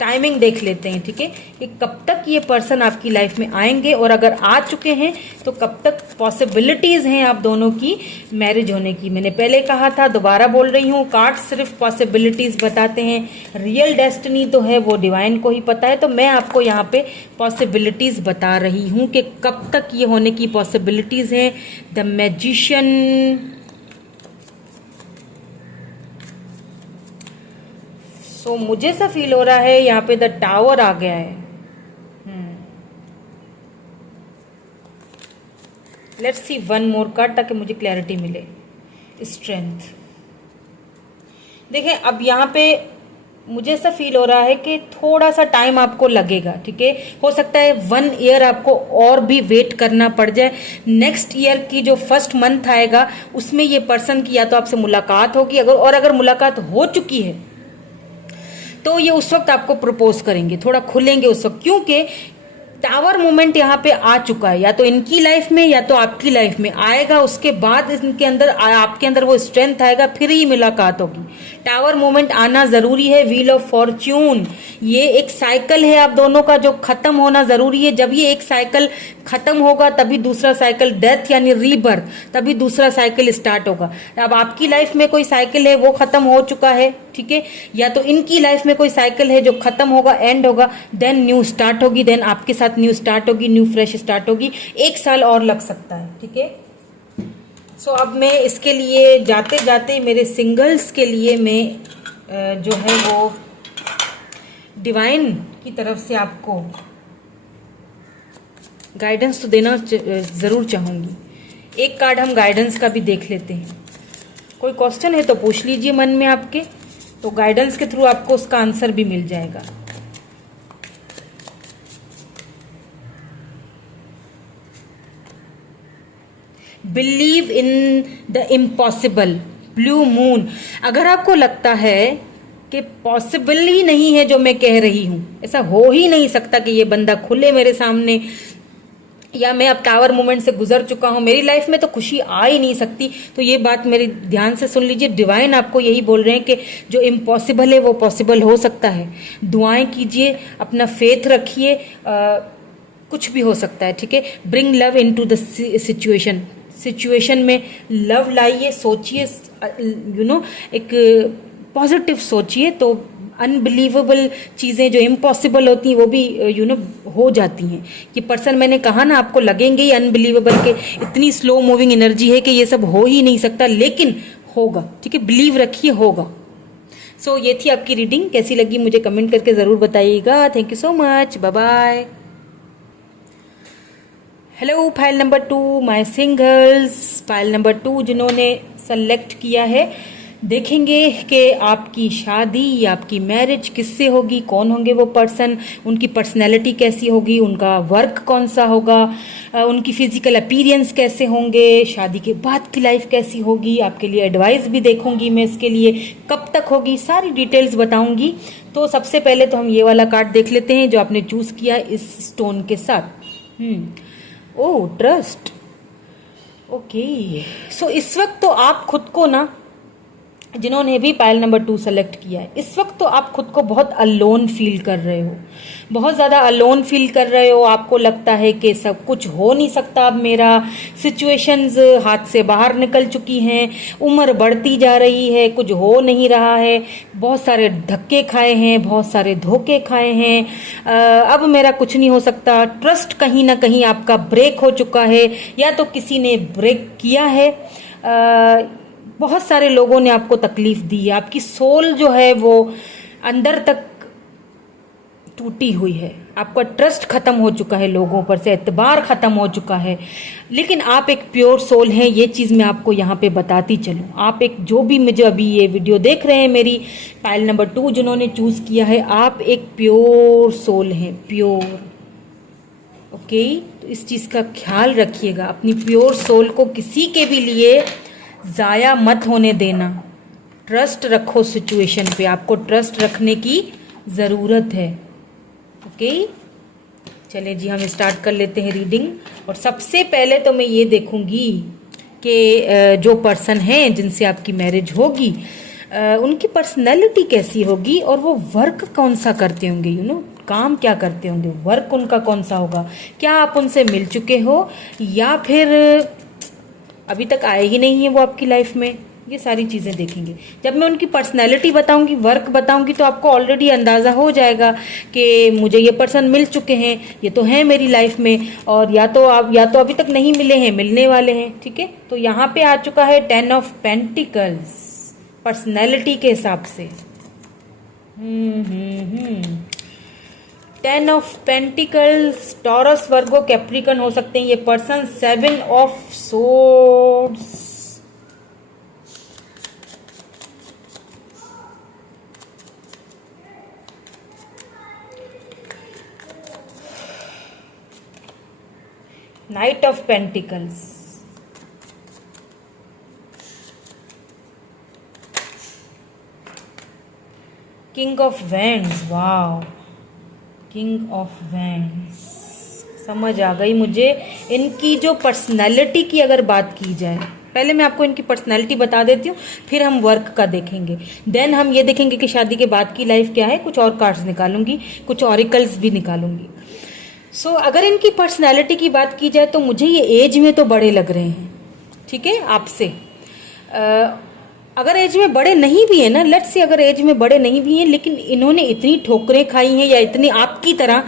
टाइमिंग देख लेते हैं, ठीक है, कि कब तक ये पर्सन आपकी लाइफ में आएंगे, और अगर आ चुके हैं तो कब तक पॉसिबिलिटीज हैं आप दोनों की मैरिज होने की। मैंने पहले कहा था, दोबारा बोल रही हूँ, कार्ड सिर्फ पॉसिबिलिटीज बताते हैं, रियल डेस्टिनी तो है वो डिवाइन को ही पता है। तो मैं आपको यहाँ पे पॉसिबिलिटीज बता रही हूँ कि कब तक ये होने की पॉसिबिलिटीज हैं। द मैजिशियन, तो मुझे सा फील हो रहा है यहाँ पे द टावर आ गया है। Let's C one more card ताकि मुझे क्लैरिटी मिले। स्ट्रेंथ, देखें अब यहाँ पे मुझे ऐसा फील हो रहा है कि थोड़ा सा टाइम आपको लगेगा, ठीक है, हो सकता है 1 ईयर आपको और भी वेट करना पड़ जाए। नेक्स्ट ईयर की जो फर्स्ट मंथ आएगा उसमें ये पर्सन की या तो आपसे मुलाकात होगी, अगर मुलाकात हो चुकी है तो ये उस वक्त आपको प्रपोज करेंगे, थोड़ा खुलेंगे उस वक्त, क्योंकि टावर मोमेंट यहाँ पे आ चुका है, या तो इनकी लाइफ में या तो आपकी लाइफ में आएगा, उसके बाद इनके अंदर आपके अंदर वो स्ट्रेंथ आएगा, फिर ही मुलाकात होगी। टावर मोमेंट आना जरूरी है। व्हील ऑफ फॉर्च्यून, ये एक साइकिल है आप दोनों का जो खत्म होना जरूरी है। जब ये एक साइकिल खत्म होगा तभी दूसरा साइकिल, डेथ यानी रीबर्थ, तभी दूसरा साइकिल स्टार्ट होगा। अब आपकी लाइफ में कोई साइकिल है वो खत्म हो चुका है, ठीक है, या तो इनकी लाइफ में कोई साइकिल है जो खत्म होगा, एंड होगा, देन न्यू स्टार्ट होगी, देन आपके साथ न्यू स्टार्ट होगी, न्यू फ्रेश स्टार्ट होगी। 1 साल और लग सकता है, ठीक है। सो अब मैं इसके लिए जाते जाते मेरे सिंगल्स के लिए मैं जो है वो डिवाइन की तरफ से आपको गाइडेंस तो देना जरूर चाहूंगी। एक कार्ड हम गाइडेंस का भी देख लेते हैं। कोई क्वेश्चन है तो पूछ लीजिए मन में आपके, तो गाइडेंस के थ्रू आपको उसका आंसर भी मिल जाएगा। Believe in the impossible, blue moon. अगर आपको लगता है कि पॉसिबल ही नहीं है जो मैं कह रही हूं, ऐसा हो ही नहीं सकता कि ये बंदा खुले मेरे सामने, या मैं अब टावर मोमेंट से गुजर चुका हूं, मेरी लाइफ में तो खुशी आ ही नहीं सकती, तो ये बात मेरी ध्यान से सुन लीजिए। डिवाइन आपको यही बोल रहे हैं कि जो इम्पॉसिबल है वो पॉसिबल हो सकता है। दुआएं कीजिए, अपना फेथ रखिए, कुछ भी हो सकता है, ठीक है। Bring love into the situation में लव लाइए, सोचिए, एक पॉजिटिव सोचिए, तो अनबिलीवेबल चीज़ें जो इम्पॉसिबल होती हैं वो भी हो जाती हैं। ये पर्सन, मैंने कहा ना, आपको लगेंगे ही अनबिलीवेबल के, इतनी स्लो मूविंग एनर्जी है कि ये सब हो ही नहीं सकता, लेकिन होगा, ठीक है, बिलीव रखिए, होगा। सो ये थी आपकी रीडिंग, कैसी लगी मुझे कमेंट करके ज़रूर बताइएगा। Thank you so much, bye bye. Hello file number 2 my singles, file number 2 जिन्होंने सेलेक्ट किया है, देखेंगे कि आपकी शादी या आपकी मैरिज किससे होगी, कौन होंगे वो पर्सन, उनकी पर्सनैलिटी कैसी होगी, उनका वर्क कौन सा होगा, उनकी फिजिकल अपीयरेंस कैसे होंगे, शादी के बाद की लाइफ कैसी होगी, आपके लिए एडवाइस भी देखूंगी मैं इसके लिए, कब तक होगी, सारी डिटेल्स बताऊंगी। तो सबसे पहले तो हम ये वाला कार्ड देख लेते हैं जो आपने चूज किया इस स्टोन के साथ। ओह, ट्रस्ट। ओके, सो इस वक्त तो आप खुद को ना, जिन्होंने भी पायल नंबर 2 सेलेक्ट किया है, इस वक्त तो आप खुद को बहुत अलोन फील कर रहे हो, बहुत ज़्यादा अलोन फील कर रहे हो। आपको लगता है कि सब कुछ हो नहीं सकता अब मेरा, सिचुएशंस हाथ से बाहर निकल चुकी हैं, उम्र बढ़ती जा रही है, कुछ हो नहीं रहा है, बहुत सारे धक्के खाए हैं, बहुत सारे धोखे खाए हैं, अब मेरा कुछ नहीं हो सकता। ट्रस्ट कहीं ना कहीं आपका ब्रेक हो चुका है, या तो किसी ने ब्रेक किया है, बहुत सारे लोगों ने आपको तकलीफ दी है, आपकी सोल जो है वो अंदर तक टूटी हुई है, आपका ट्रस्ट खत्म हो चुका है, लोगों पर से एतबार खत्म हो चुका है। लेकिन आप एक प्योर सोल हैं, ये चीज़ मैं आपको यहाँ पे बताती चलूँ। आप एक, जो भी मुझे अभी ये वीडियो देख रहे हैं मेरी, पाइल नंबर 2 जिन्होंने चूज किया है, आप एक प्योर सोल हैं, प्योर। ओके, तो इस चीज़ का ख्याल रखिएगा, अपनी प्योर सोल को किसी के भी लिए ज़ाया मत होने देना। ट्रस्ट रखो सिचुएशन पे, आपको ट्रस्ट रखने की ज़रूरत है। ओके, चलें जी, हम स्टार्ट कर लेते हैं रीडिंग। और सबसे पहले तो मैं ये देखूंगी कि जो पर्सन है जिनसे आपकी मैरिज होगी, उनकी पर्सनैलिटी कैसी होगी और वो वर्क कौन सा करते होंगे, काम क्या करते होंगे, वर्क उनका कौन सा होगा, क्या आप उनसे मिल चुके हो या फिर अभी तक आए ही नहीं है वो आपकी लाइफ में। ये सारी चीज़ें देखेंगे। जब मैं उनकी पर्सनैलिटी बताऊंगी, वर्क बताऊंगी, तो आपको ऑलरेडी अंदाज़ा हो जाएगा कि मुझे ये पर्सन मिल चुके हैं, ये तो हैं मेरी लाइफ में, और या तो अभी तक नहीं मिले हैं, मिलने वाले हैं। ठीक है, तो यहाँ पे आ चुका है 10 ऑफ पेंटिकल्स, पर्सनैलिटी के हिसाब से। 10 of pentacles, taurus, Virgo, Capricorn हो सकते हैं ये person. 7 of swords, night of pentacles, king of wands. Wow, king of wands. समझ आ गई मुझे इनकी जो पर्सनैलिटी की अगर बात की जाए। पहले मैं आपको इनकी पर्सनैलिटी बता देती हूँ, फिर हम वर्क का देखेंगे, देन हम ये देखेंगे कि शादी के बाद की लाइफ क्या है। कुछ और कार्ड्स निकालूंगी, कुछ ऑरिकल्स भी निकालूंगी। सो अगर इनकी पर्सनैलिटी की बात की जाए तो मुझे ये एज में तो बड़े लग रहे हैं, ठीक है, आपसे। अगर एज में बड़े नहीं भी है ना, लेट्स से अगर एज में बड़े नहीं भी हैं, लेकिन इन्होंने इतनी ठोकरें खाई हैं, या इतनी आपकी तरह,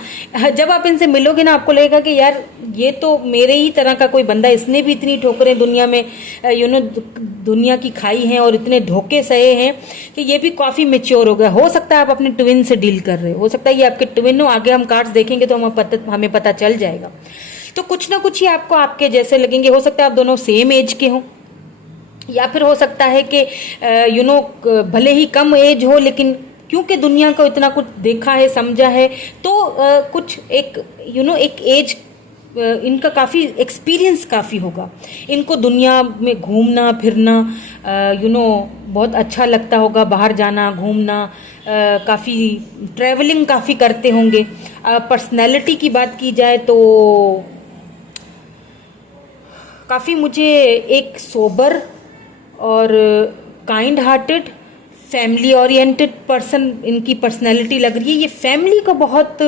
जब आप इनसे मिलोगे ना आपको लगेगा कि यार ये तो मेरे ही तरह का कोई बंदा, इसने भी इतनी ठोकरें दुनिया में दुनिया की खाई हैं और इतने धोखे सहे हैं कि ये भी काफ़ी मेच्योर हो गया। हो सकता है आप अपने ट्विन से डील कर रहे हो सकता है ये आपके ट्विन हो। आगे हम कार्ड्स देखेंगे तो हमें पता चल जाएगा। तो कुछ ना कुछ ही आपको आपके जैसे लगेंगे। हो सकता है आप दोनों सेम एज के हों, या फिर हो सकता है कि भले ही कम एज हो, लेकिन क्योंकि दुनिया को इतना कुछ देखा है, समझा है, तो कुछ एक एक एज, इनका काफ़ी एक्सपीरियंस काफ़ी होगा। इनको दुनिया में घूमना फिरना बहुत अच्छा लगता होगा, बाहर जाना घूमना, काफ़ी ट्रैवलिंग काफ़ी करते होंगे। पर्सनैलिटी की बात की जाए तो काफ़ी मुझे एक सोबर और kind hearted, family oriented person इनकी पर्सनैलिटी लग रही है। ये फैमिली को बहुत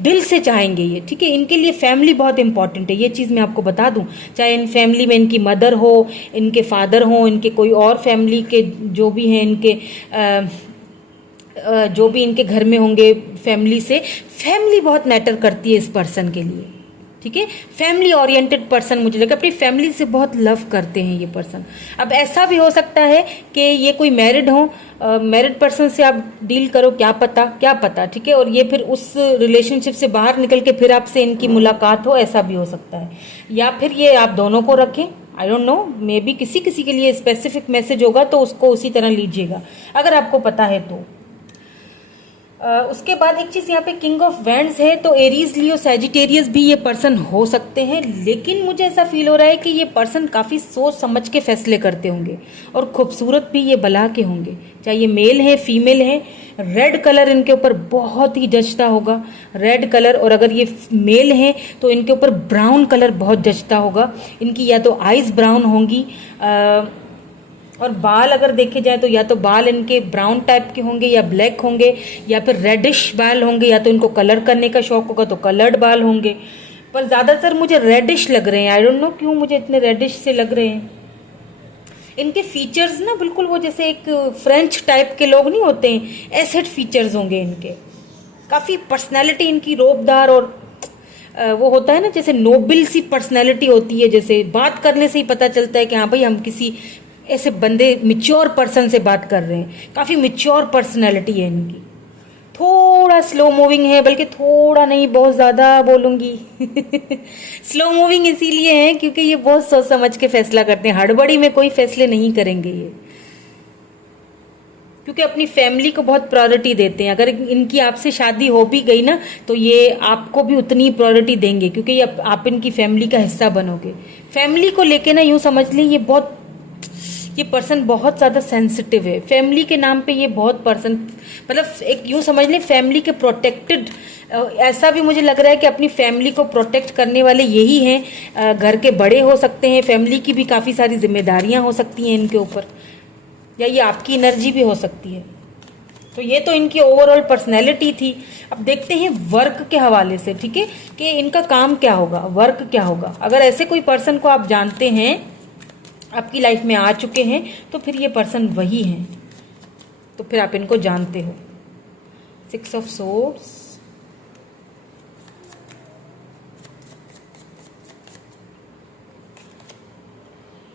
दिल से चाहेंगे ये, ठीक है, इनके लिए फैमिली बहुत इंपॉर्टेंट है। ये चीज़ मैं आपको बता दूं, चाहे इन फैमिली में इनकी मदर हो, इनके फादर हो, इनके कोई और फैमिली के जो भी हैं, इनके जो भी इनके घर में होंगे फैमिली से, फैमिली बहुत मैटर करती है इस पर्सन के लिए, ठीक है। फैमिली ओरिएंटेड पर्सन मुझे लगा, अपनी फैमिली से बहुत लव करते हैं ये पर्सन। अब ऐसा भी हो सकता है कि ये कोई मैरिड हो, मैरिड पर्सन से आप डील करो, क्या पता, ठीक है। और ये फिर उस रिलेशनशिप से बाहर निकल के फिर आपसे इनकी मुलाकात हो, ऐसा भी हो सकता है। या फिर ये आप दोनों को रखें, I don't know, may be किसी किसी के लिए स्पेसिफिक मैसेज होगा तो उसको उसी तरह लीजिएगा अगर आपको पता है तो। उसके बाद एक चीज यहाँ पे किंग ऑफ वैंड्स है, तो एरीज, लियो, सैजिटेरियस भी ये पर्सन हो सकते हैं। लेकिन मुझे ऐसा फील हो रहा है कि ये पर्सन काफी सोच समझ के फैसले करते होंगे और खूबसूरत भी ये बला के होंगे, चाहे ये मेल है फीमेल है। रेड कलर इनके ऊपर बहुत ही जचता होगा, रेड कलर। और अगर ये मेल है तो इनके ऊपर ब्राउन कलर बहुत जचता होगा। इनकी या तो आईज ब्राउन होंगी, और बाल अगर देखे जाए तो या तो बाल इनके ब्राउन टाइप के होंगे या ब्लैक होंगे, या फिर रेडिश बाल होंगे, या तो इनको कलर करने का शौक होगा तो कलर्ड बाल होंगे। पर ज्यादातर मुझे रेडिश लग रहे हैं, आई डोंट नो क्यों मुझे इतने रेडिश से लग रहे हैं। इनके फीचर्स ना बिल्कुल वो जैसे एक फ्रेंच टाइप के लोग नहीं होते हैं, ऐसे फीचर्स होंगे इनके। काफी पर्सनैलिटी इनकी रोबदार, और वो होता है ना जैसे नोबल सी पर्सनैलिटी होती है, जैसे बात करने से ही पता चलता है कि हाँ भाई हम किसी ऐसे बंदे मिच्योर पर्सन से बात कर रहे हैं। काफी मिच्योर पर्सनैलिटी है इनकी। थोड़ा स्लो मूविंग है, बल्कि थोड़ा नहीं बहुत ज्यादा बोलूंगी स्लो मूविंग इसीलिए है क्योंकि ये बहुत सोच समझ के फैसला करते हैं, हड़बड़ी में कोई फैसले नहीं करेंगे ये, क्योंकि अपनी फैमिली को बहुत प्रायोरिटी देते हैं। अगर इनकी आपसे शादी हो भी गई ना तो ये आपको भी उतनी प्रायोरिटी देंगे, क्योंकि ये आप इनकी फैमिली का हिस्सा बनोगे। फैमिली को लेके ना यूं समझ ली ये पर्सन बहुत ज्यादा सेंसिटिव है। फैमिली के नाम पे ये बहुत पर्सन, मतलब एक यूं समझ लें फैमिली के प्रोटेक्टेड, ऐसा भी मुझे लग रहा है कि अपनी फैमिली को प्रोटेक्ट करने वाले यही हैं। घर के बड़े हो सकते हैं, फैमिली की भी काफी सारी जिम्मेदारियां हो सकती हैं इनके ऊपर, या ये आपकी एनर्जी भी हो सकती है। तो ये तो इनकी ओवरऑल पर्सनैलिटी थी। अब देखते हैं वर्क के हवाले से, ठीक है, कि इनका काम क्या होगा, वर्क क्या होगा। अगर ऐसे कोई पर्सन को आप जानते हैं, आपकी लाइफ में आ चुके हैं, तो फिर ये पर्सन वही हैं, तो फिर आप इनको जानते हो। 6 of swords,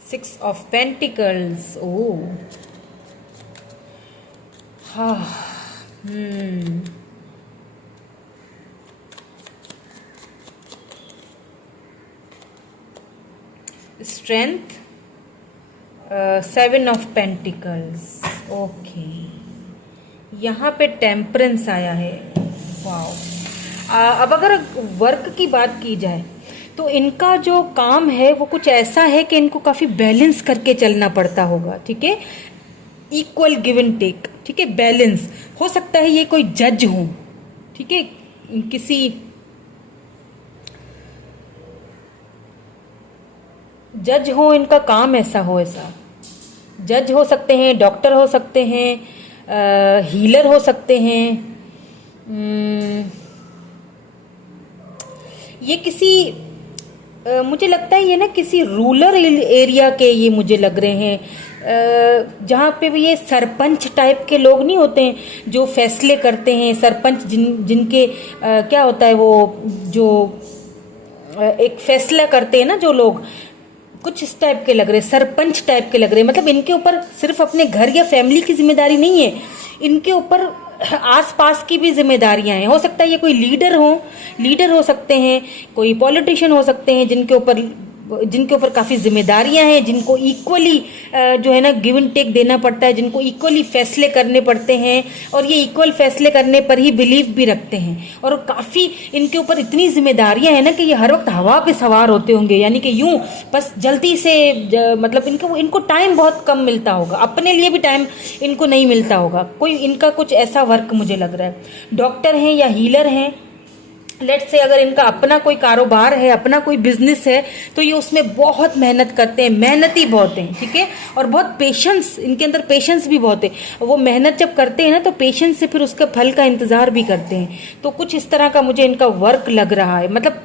six of pentacles, ओ हाँ, स्ट्रेंथ, 7 ऑफ पेंटिकल्स, ओके। यहाँ पे टेम्परेंस आया है, वाओ। अब अगर वर्क की बात की जाए तो इनका जो काम है वो कुछ ऐसा है कि इनको काफी बैलेंस करके चलना पड़ता होगा, ठीक है। इक्वल गिव एंड टेक, ठीक है, बैलेंस। हो सकता है ये कोई जज हो, ठीक है, किसी जज हो, इनका काम ऐसा हो, ऐसा जज हो सकते हैं, डॉक्टर हो सकते हैं, हीलर हो सकते हैं। ये किसी मुझे लगता है ये ना किसी रूरल एरिया के ये मुझे लग रहे हैं, जहाँ पे भी ये सरपंच टाइप के लोग नहीं होते हैं जो फैसले करते हैं। सरपंच जिनके क्या होता है वो जो एक फैसला करते हैं ना जो लोग, कुछ इस टाइप के लग रहे, सरपंच टाइप के लग रहे। मतलब इनके ऊपर सिर्फ अपने घर या फैमिली की जिम्मेदारी नहीं है, इनके ऊपर आसपास की भी जिम्मेदारियां हैं। हो सकता है ये कोई लीडर हो सकते हैं, कोई पॉलिटिशियन हो सकते हैं जिनके ऊपर काफी जिम्मेदारियां हैं, जिनको इक्वली जो है ना गिव एंड टेक देना पड़ता है, जिनको इक्वली फैसले करने पड़ते हैं, और ये इक्वल फैसले करने पर ही बिलीव भी रखते हैं। और काफी इनके ऊपर इतनी जिम्मेदारियां हैं ना कि ये हर वक्त हवा पे सवार होते होंगे, यानी कि यूं बस जल्दी से मतलब इनको टाइम बहुत कम मिलता होगा, अपने लिए भी टाइम इनको नहीं मिलता होगा। कोई इनका कुछ ऐसा वर्क मुझे लग रहा है। डॉक्टर हैं या हीलर हैं, लेट्स से अगर इनका अपना कोई कारोबार है, अपना कोई बिजनेस है, तो ये उसमें बहुत मेहनत करते हैं, मेहनती बहुत हैं, ठीक है। और बहुत पेशेंस, इनके अंदर पेशेंस भी बहुत है। वो मेहनत जब करते हैं ना तो पेशेंस से फिर उसका फल का इंतजार भी करते हैं। तो कुछ इस तरह का मुझे इनका वर्क लग रहा है। मतलब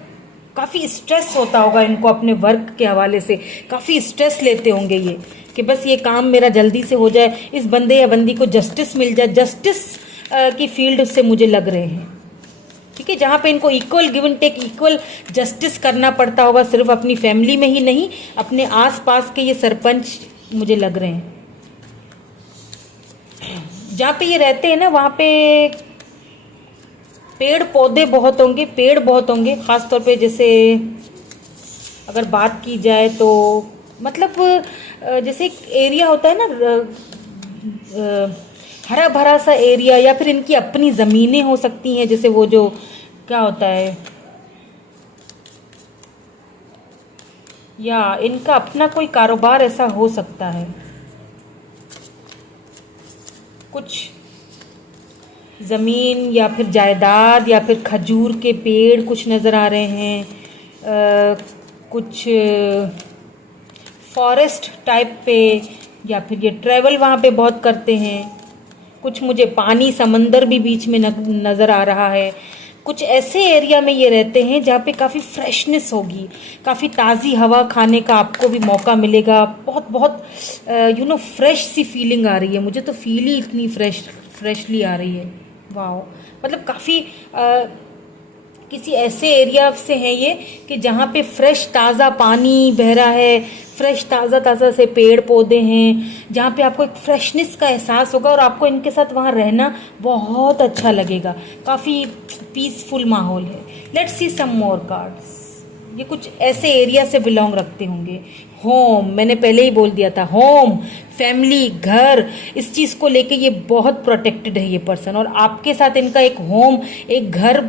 काफी स्ट्रेस होता होगा इनको अपने वर्क के हवाले से, काफी स्ट्रेस लेते होंगे ये कि बस ये काम मेरा जल्दी से हो जाए, इस बंदे या बंदी को जस्टिस मिल जाए। जस्टिस की फील्ड से मुझे लग रहे हैं। ठीक है, जहाँ पे इनको equal give and take, equal justice करना पड़ता होगा, सिर्फ अपनी फैमिली में ही नहीं, अपने आसपास के ये सरपंच मुझे लग रहे हैं। जहाँ पे ये रहते हैं ना, वहाँ पे पेड़ पौधे बहुत होंगे, पेड़ बहुत होंगे, खास तौर पे जैसे अगर बात की जाए तो मतलब जैसे एक एरिया होता है ना, हरा भरा सा एरिया, या फिर इनकी अपनी ज़मीनें हो सकती हैं, जैसे वो जो क्या होता है, या इनका अपना कोई कारोबार ऐसा हो सकता है। कुछ ज़मीन या फिर जायदाद या फिर खजूर के पेड़ कुछ नज़र आ रहे हैं, कुछ फॉरेस्ट टाइप पे, या फिर ये ट्रैवल वहाँ पे बहुत करते हैं। कुछ मुझे पानी समंदर भी बीच में नज़र आ रहा है। कुछ ऐसे एरिया में ये रहते हैं जहाँ पे काफ़ी फ्रेशनेस होगी, काफ़ी ताज़ी हवा खाने का आपको भी मौका मिलेगा। बहुत बहुत फ्रेश सी फीलिंग आ रही है मुझे, तो फील ही इतनी फ्रेशली आ रही है। वाह, मतलब काफ़ी किसी ऐसे एरिया से हैं ये कि जहाँ पे फ्रेश ताज़ा पानी बह रहा है, फ्रेश ताज़ा ताज़ा से पेड़ पौधे हैं, जहाँ पे आपको एक फ्रेशनेस का एहसास होगा और आपको इनके साथ वहाँ रहना बहुत अच्छा लगेगा। काफ़ी पीसफुल माहौल है। Let's see some more cards. ये कुछ ऐसे एरिया से बिलोंग रखते होंगे। होम, मैंने पहले ही बोल दिया था, होम, फैमिली, घर, इस चीज़ को लेके ये बहुत प्रोटेक्टेड है ये पर्सन, और आपके साथ इनका एक होम, एक घर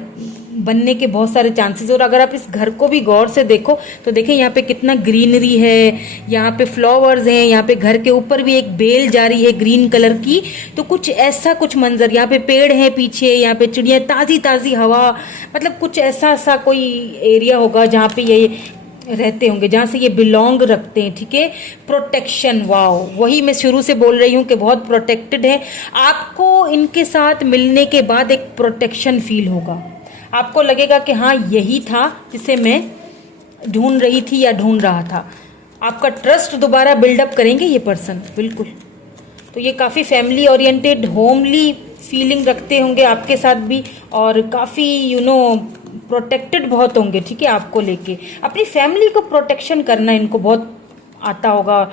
बनने के बहुत सारे चांसेस। और अगर आप इस घर को भी गौर से देखो तो देखें यहाँ पे कितना ग्रीनरी है, यहाँ पे फ्लावर्स हैं, यहाँ पे घर के ऊपर भी एक बेल जा रही है ग्रीन कलर की। तो कुछ ऐसा कुछ मंजर, यहाँ पे पेड़ है पीछे, यहाँ पे चिड़िया, ताज़ी ताज़ी हवा, मतलब कुछ ऐसा कोई एरिया होगा जहाँ पे ये रहते होंगे, जहाँ से ये बिलोंग रखते हैं। ठीक है, प्रोटेक्शन, वाओ, वही मैं शुरू से बोल रही हूँ कि बहुत प्रोटेक्टेड है। आपको इनके साथ मिलने के बाद एक प्रोटेक्शन फील होगा, आपको लगेगा कि हाँ यही था जिसे मैं ढूंढ रही थी या ढूंढ रहा था। आपका ट्रस्ट दोबारा बिल्डअप करेंगे ये पर्सन, बिल्कुल। तो ये काफ़ी फैमिली ओरिएंटेड, होमली फीलिंग रखते होंगे आपके साथ भी, और काफ़ी प्रोटेक्टेड बहुत होंगे। ठीक है, आपको लेके अपनी फैमिली को प्रोटेक्शन करना इनको बहुत आता होगा।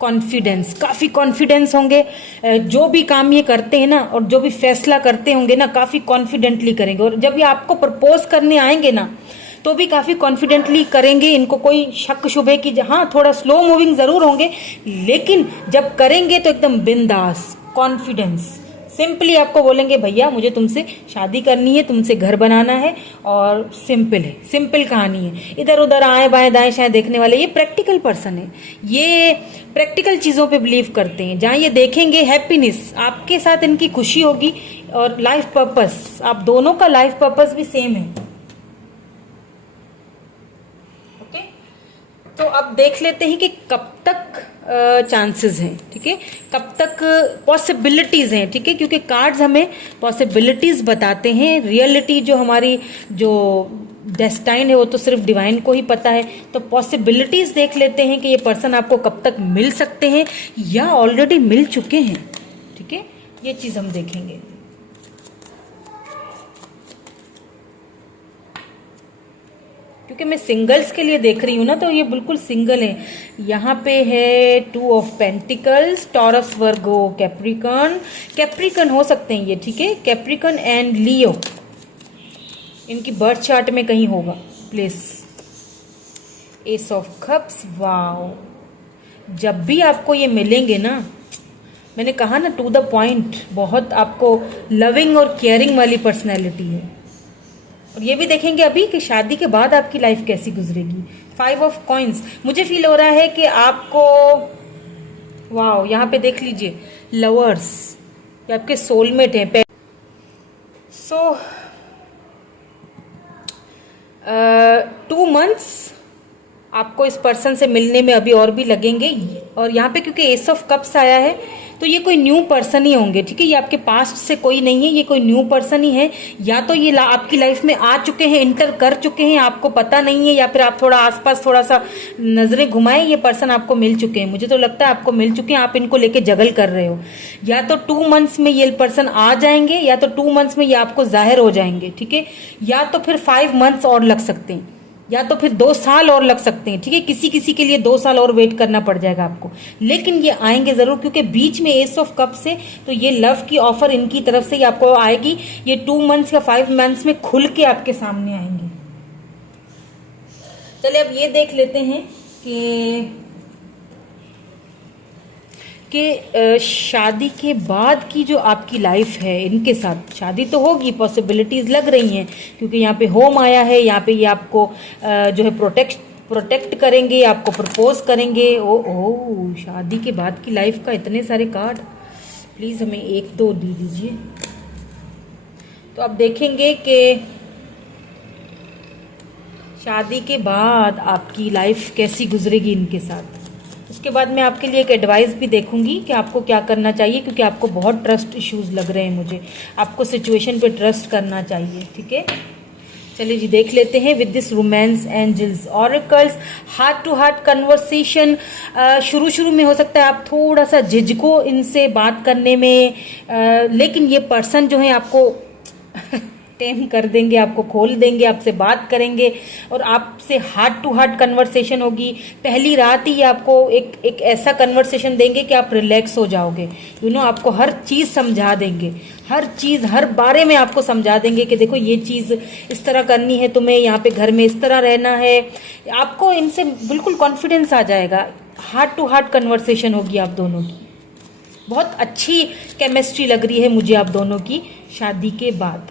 कॉन्फिडेंस, काफ़ी कॉन्फिडेंस होंगे। जो भी काम ये करते हैं ना, और जो भी फैसला करते होंगे ना, काफ़ी कॉन्फिडेंटली करेंगे। और जब ये आपको प्रपोज करने आएंगे ना, तो भी काफ़ी कॉन्फिडेंटली करेंगे। इनको कोई शक शुबे की, हाँ थोड़ा स्लो मूविंग ज़रूर होंगे, लेकिन जब करेंगे तो एकदम बिंदास, कॉन्फिडेंस। सिंपली आपको बोलेंगे भैया मुझे तुमसे शादी करनी है, तुमसे घर बनाना है, और सिंपल है, सिंपल कहानी है। इधर उधर आए बाएं दाएं शायद देखने वाले, ये प्रैक्टिकल पर्सन है। ये प्रैक्टिकल चीज़ों पे बिलीव करते हैं। जहाँ ये देखेंगे हैप्पीनेस, आपके साथ इनकी खुशी होगी, और लाइफ पर्पस, आप दोनों का लाइफ पर्पस भी सेम है। ओके, तो अब देख लेते हैं कि कब तक चांसेस हैं। ठीक है, कब तक पॉसिबिलिटीज़ हैं। ठीक है, क्योंकि कार्ड्स हमें पॉसिबिलिटीज़ बताते हैं, रियलिटी जो हमारी जो डेस्टाइन है वो तो सिर्फ डिवाइन को ही पता है। तो पॉसिबिलिटीज़ देख लेते हैं कि ये पर्सन आपको कब तक मिल सकते हैं या ऑलरेडी मिल चुके हैं। ठीक है, ये चीज़ हम देखेंगे। क्योंकि मैं सिंगल्स के लिए देख रही हूँ ना, तो ये बिल्कुल सिंगल है। यहाँ पे है 2 of pentacles, taurus, Virgo, Capricorn. Capricorn हो सकते हैं ये। ठीक है, कैप्रिकॉन एंड लियो, इनकी बर्थ चार्ट में कहीं होगा place. S of cups, wow, जब भी आपको ये मिलेंगे ना, मैंने कहा ना टू द पॉइंट, बहुत आपको लविंग और केयरिंग वाली पर्सनैलिटी है। और ये भी देखेंगे अभी कि शादी के बाद आपकी लाइफ कैसी गुजरेगी। 5 ऑफ कॉइंस, मुझे फील हो रहा है कि आपको, वाओ, यहाँ पे देख लीजिए लवर्स, ये आपके सोलमेट हैं। सो 2 मंथ्स आपको इस पर्सन से मिलने में अभी और भी लगेंगे। और यहाँ पे क्योंकि एस ऑफ कप्स आया है, तो ये कोई न्यू पर्सन ही होंगे, ठीक है। ये आपके पास्ट से कोई नहीं है, ये कोई न्यू पर्सन ही है। या तो ये आपकी लाइफ में आ चुके हैं, इंटर कर चुके हैं, आपको पता नहीं है, या फिर आप थोड़ा आसपास थोड़ा सा नजरें घुमाएं, ये पर्सन आपको मिल चुके हैं। मुझे तो लगता है आपको मिल चुके हैं, आप इनको लेके जगल कर रहे हो। या तो 2 मंथ्स में ये पर्सन आ जाएंगे, या तो 2 मंथ्स में ये आपको जाहिर हो जाएंगे, ठीक है। या तो फिर 5 मंथ्स और लग सकते हैं, या तो फिर 2 साल और लग सकते हैं, ठीक है। किसी किसी के लिए 2 साल और वेट करना पड़ जाएगा आपको, लेकिन ये आएंगे जरूर, क्योंकि बीच में एस ऑफ कप से तो ये लव की ऑफर इनकी तरफ से ही आपको आएगी। ये 2 मंथ्स या 5 मंथ्स में खुल के आपके सामने आएंगे। चलिए अब ये देख लेते हैं कि शादी के बाद की जो आपकी लाइफ है इनके साथ, शादी तो होगी, पॉसिबिलिटीज लग रही हैं, क्योंकि यहाँ पे होम आया है, यहाँ पे ये आपको जो है प्रोटेक्ट करेंगे, आपको प्रपोज करेंगे। ओ शादी के बाद की लाइफ का इतने सारे कार्ड, प्लीज हमें 1-2 दे दीजिए। तो अब देखेंगे कि शादी के बाद आपकी लाइफ कैसी गुजरेगी इनके साथ। उसके बाद मैं आपके लिए एक एडवाइस भी देखूंगी कि आपको क्या करना चाहिए, क्योंकि आपको बहुत ट्रस्ट इश्यूज लग रहे हैं मुझे, आपको सिचुएशन पे ट्रस्ट करना चाहिए, ठीक है। चलिए जी देख लेते हैं with this romance angels oracles. Heart to heart conversation, शुरू में हो सकता है आप थोड़ा सा झिझको इनसे बात करने में, लेकिन ये पर्सन जो है आपको टेम कर देंगे, आपको खोल देंगे, आपसे बात करेंगे और आपसे हार्ट टू हार्ट कन्वर्सेशन होगी। पहली रात ही आपको एक ऐसा कन्वर्सेशन देंगे कि आप रिलैक्स हो जाओगे। आपको हर चीज़ समझा देंगे, हर चीज़ हर बारे में आपको समझा देंगे कि देखो ये चीज़ इस तरह करनी है, तुम्हें यहाँ पे घर में इस तरह रहना है। आपको इनसे बिल्कुल कॉन्फिडेंस आ जाएगा। हार्ट टू हार्ट कन्वर्सेशन होगी आप दोनों की। बहुत अच्छी केमिस्ट्री लग रही है मुझे आप दोनों की शादी के बाद।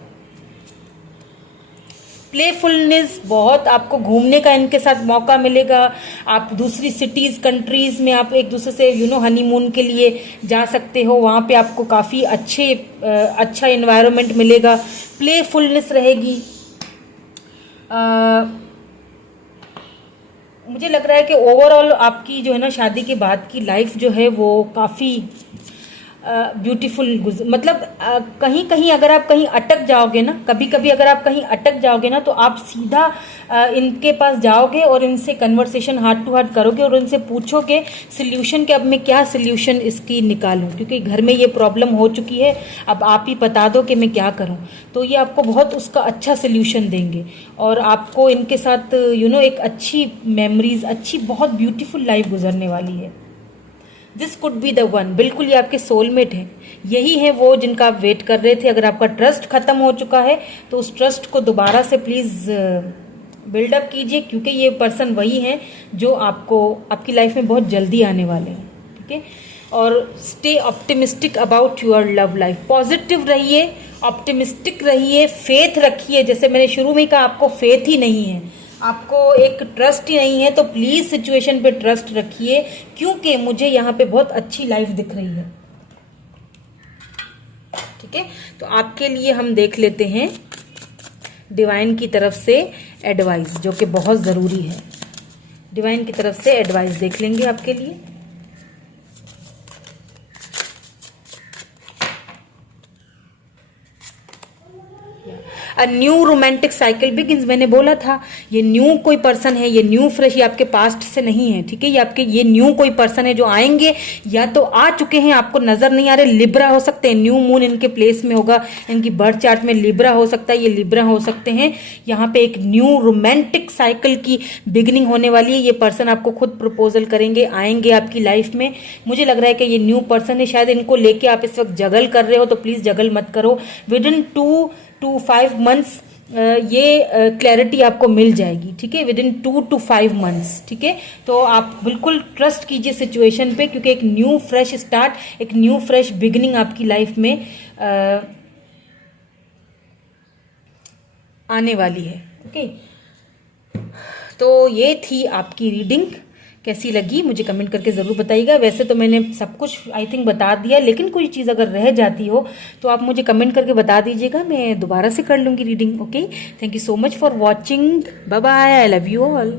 प्लेफुलनेस, बहुत आपको घूमने का इनके साथ मौका मिलेगा। आप दूसरी सिटीज़ कंट्रीज़ में आप एक दूसरे से हनीमून के लिए जा सकते हो, वहाँ पे आपको काफ़ी अच्छा इन्वायरमेंट मिलेगा। प्लेफुलनेस रहेगी। मुझे लग रहा है कि ओवरऑल आपकी जो है ना शादी के बाद की लाइफ जो है वो काफ़ी ब्यूटीफुल मतलब कहीं कहीं अगर आप कहीं अटक जाओगे ना, कभी कभी अगर आप कहीं अटक जाओगे ना, तो आप सीधा इनके पास जाओगे और इनसे कन्वर्सेशन हार्ट टू हार्ट करोगे और इनसे पूछोगे सल्यूशन कि अब मैं क्या सल्यूशन इसकी निकालूं, क्योंकि घर में ये प्रॉब्लम हो चुकी है, अब आप ही बता दो कि मैं क्या करूं। तो ये आपको बहुत उसका अच्छा सल्यूशन देंगे और आपको इनके साथ एक अच्छी मेमोरीज, अच्छी बहुत ब्यूटीफुल लाइफ गुजरने वाली है। This could be the one, बिल्कुल ये आपके सोलमेट हैं, यही है वो जिनका आप वेट कर रहे थे। अगर आपका ट्रस्ट खत्म हो चुका है तो उस ट्रस्ट को दोबारा से प्लीज़ बिल्डअप कीजिए, क्योंकि ये पर्सन वही हैं जो आपकी लाइफ में बहुत जल्दी आने वाले हैं, ठीक है। और stay optimistic about your love life, positive रहिए, ऑप्टिमिस्टिक रहिए, फेथ रखिए। जैसे मैंने शुरू में कहा, आपको फेथ ही नहीं है, आपको एक ट्रस्ट ही नहीं है, तो प्लीज सिचुएशन पे ट्रस्ट रखिए, क्योंकि मुझे यहाँ पे बहुत अच्छी लाइफ दिख रही है, ठीक है। तो आपके लिए हम देख लेते हैं डिवाइन की तरफ से एडवाइस, जो कि बहुत ज़रूरी है। डिवाइन की तरफ से एडवाइस देख लेंगे आपके लिए। A new romantic cycle begins, मैंने बोला था ये न्यू कोई पर्सन है, ये न्यू फ्रेश, ये आपके पास्ट से नहीं है, ठीक है। ये न्यू कोई पर्सन है जो आएंगे, या तो आ चुके हैं, आपको नजर नहीं आ रहे। लिब्रा हो सकते हैं, न्यू मून इनके प्लेस में होगा, इनकी बर्थ चार्ट में लिब्रा हो सकता है, ये लिब्रा हो सकते हैं। यहाँ पे एक न्यू रोमांटिक साइकिल की बिगिनिंग होने वाली है। ये पर्सन आपको खुद प्रपोजल करेंगे, आएंगे आपकी लाइफ में। मुझे लग रहा है कि ये न्यू पर्सन है, शायद इनको लेके आप इस वक्त जगल कर रहे हो, तो प्लीज जगल मत करो। विद इन 2 to 5 मंथ्स ये क्लैरिटी आपको मिल जाएगी, ठीक है। विद इन 2 to 5 मंथ्स, ठीक है। तो आप बिल्कुल ट्रस्ट कीजिए सिचुएशन पे, क्योंकि एक न्यू फ्रेश स्टार्ट, एक न्यू फ्रेश बिगिनिंग आपकी लाइफ में आने वाली है, ओके। तो ये थी आपकी रीडिंग, कैसी लगी मुझे कमेंट करके ज़रूर बताइएगा। वैसे तो मैंने सब कुछ आई थिंक बता दिया, लेकिन कोई चीज़ अगर रह जाती हो तो आप मुझे कमेंट करके बता दीजिएगा, मैं दोबारा से कर लूँगी reading, okay. Thank you so much for watching, bye bye, I love you all.